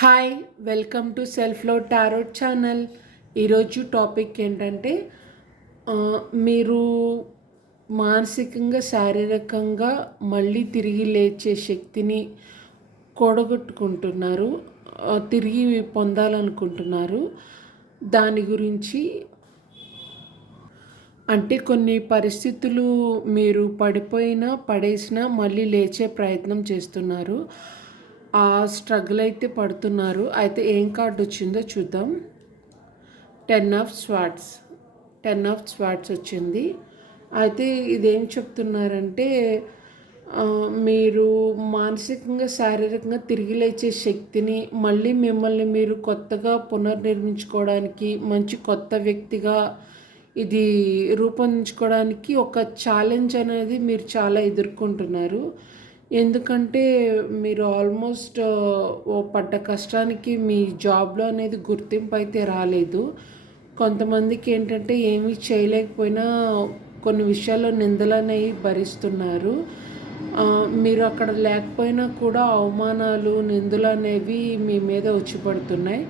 Hi, welcome to self love tarot channel. ఈరోజు topic ఏంటంటే మీరు మానసికంగా శారీరకంగా మళ్ళీ తిరిగి లేచే శక్తిని కూడగొట్టుకుంటున్నారు, తిరిగి పొందాలనుకుంటున్నారు. దాని గురించి అంటే కొన్ని పరిస్థితులు మీరు పడిపోయినా పడేసినా మళ్ళీ లేచే ప్రయత్నం చేస్తున్నారు. ఆ స్ట్రగుల్ అయితే పడుతున్నారు. అయితే ఏం కార్డు వచ్చిందో చూద్దాం. 10 ఆఫ్ స్వార్డ్స్ వచ్చింది. అయితే ఇదేం చెప్తున్నారంటే మీరు మానసికంగా శారీరకంగా తిరిగి లేచే శక్తిని మళ్ళీ మిమ్మల్ని మీరు కొత్తగా పునర్నిర్మించుకోవడానికి, మంచి కొత్త వ్యక్తిగా ఇది రూపొందించుకోవడానికి ఒక ఛాలెంజ్ అనేది మీరు చాలా ఎదుర్కొంటున్నారు. ఎందుకంటే మీరు ఆల్మోస్ట్ పడ్డ కష్టానికి మీ జాబ్లో అనేది గుర్తింపు అయితే రాలేదు. కొంతమందికి ఏంటంటే ఏమీ చేయలేకపోయినా కొన్ని విషయాల్లో నిందలు అనేవి భరిస్తున్నారు. మీరు అక్కడ లేకపోయినా కూడా అవమానాలు, నిందలు అనేవి మీ మీద వచ్చి పడుతున్నాయి.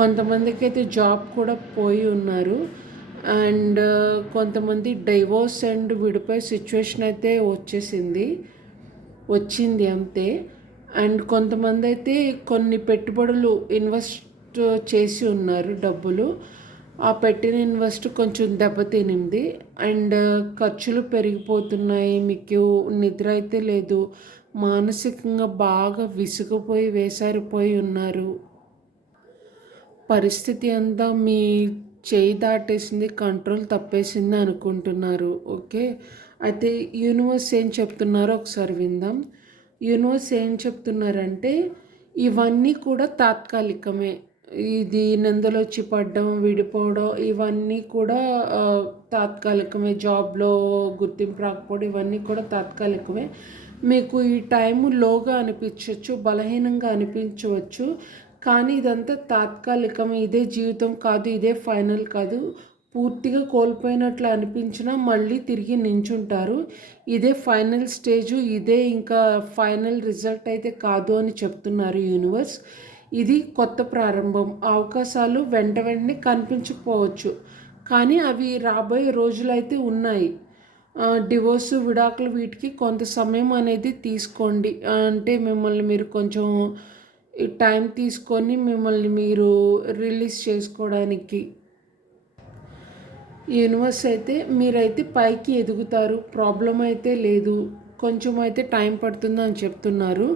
కొంతమందికి అయితే జాబ్ కూడా పోయి ఉన్నారు. అండ్ కొంతమంది డైవోర్స్ అండ్ విడిపోయే సిచ్యువేషన్ అయితే వచ్చింది అంతే. అండ్ కొంతమంది అయితే కొన్ని పెట్టుబడులు ఇన్వెస్ట్ చేసి ఉన్నారు డబ్బులు. ఆ పెట్టిన ఇన్వెస్ట్ కొంచెం దెబ్బతినింది. అండ్ ఖర్చులు పెరిగిపోతున్నాయి. మీకు నిద్ర అయితే లేదు. మానసికంగా బాగా విసిగిపోయి వేసారిపోయి ఉన్నారు. పరిస్థితి అంతా మీ చేయి దాటేసింది, కంట్రోల్ తప్పేసింది అనుకుంటున్నారు. ఓకే, అయితే యూనివర్స్ ఏం చెప్తున్నారో ఒకసారి విందాం. యూనివర్స్ ఏం చెప్తున్నారంటే ఇవన్నీ కూడా తాత్కాలికమే. ఇది నిందలు వచ్చి పడడం, విడిపోవడం ఇవన్నీ కూడా తాత్కాలికమే. జాబ్లో గుర్తింపు రాకపోవడం ఇవన్నీ కూడా తాత్కాలికమే. మీకు ఈ టైము లోగా అనిపించవచ్చు, బలహీనంగా అనిపించవచ్చు, కానీ ఇదంతా తాత్కాలికమే. ఇదే జీవితం కాదు, ఇదే ఫైనల్ కాదు. పూర్తిగా కోల్పోయినట్లు అనిపించినా మళ్ళీ తిరిగి నించుంటారు. ఇదే ఫైనల్ స్టేజు, ఇదే ఇంకా ఫైనల్ రిజల్ట్ అయితే కాదు అని చెప్తున్నారు యూనివర్స్. ఇది కొత్త ప్రారంభం. అవకాశాలు వెంటనే కనిపించకపోవచ్చు, కానీ అవి రాబోయే రోజులైతే ఉన్నాయి. డివోర్సు, విడాకులు వీటికి కొంత సమయం అనేది తీసుకోండి. అంటే మిమ్మల్ని మీరు కొంచెం టైం తీసుకొని మిమ్మల్ని మీరు రిలీజ్ చేసుకోవడానికి. యూనివర్స్ అయితే మీరైతే పైకి ఎదుగుతారు, ప్రాబ్లం అయితే లేదు. కొంచెం అయితే టైం పడుతుంది అని చెప్తున్నారు.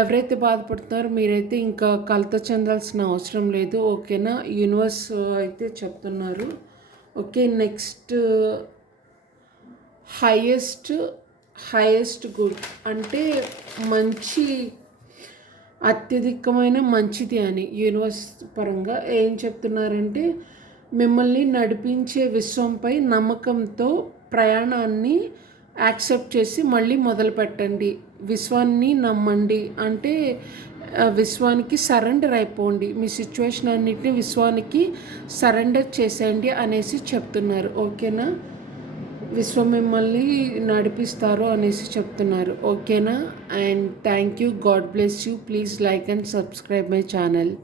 ఎవరైతే బాధపడుతున్నారో మీరైతే ఇంకా కలత చెందాల్సిన అవసరం లేదు. ఓకేనా, యూనివర్స్ అయితే చెప్తున్నారు. ఓకే, నెక్స్ట్ హైయెస్ట్ గుడ్ అంటే మంచి, అత్యధికమైన మంచిది అని యూనివర్స్ పరంగా ఏం చెప్తున్నారంటే మిమ్మల్ని నడిపించే విశ్వంపై నమ్మకంతో ప్రయాణాన్ని యాక్సెప్ట్ చేసి మళ్ళీ మొదలు పెట్టండి. విశ్వాన్ని నమ్మండి అంటే విశ్వానికి సరెండర్ అయిపోండి. మీ సిచ్యువేషన్ అన్నిటిని విశ్వానికి సరెండర్ చేసేయండి అనేసి చెప్తున్నారు. ఓకేనా, విశ్వం మిమ్మల్ని నడిపిస్తారు అనేసి చెప్తున్నారు. ఓకేనా, and thank you. God bless you. Please like and subscribe my channel.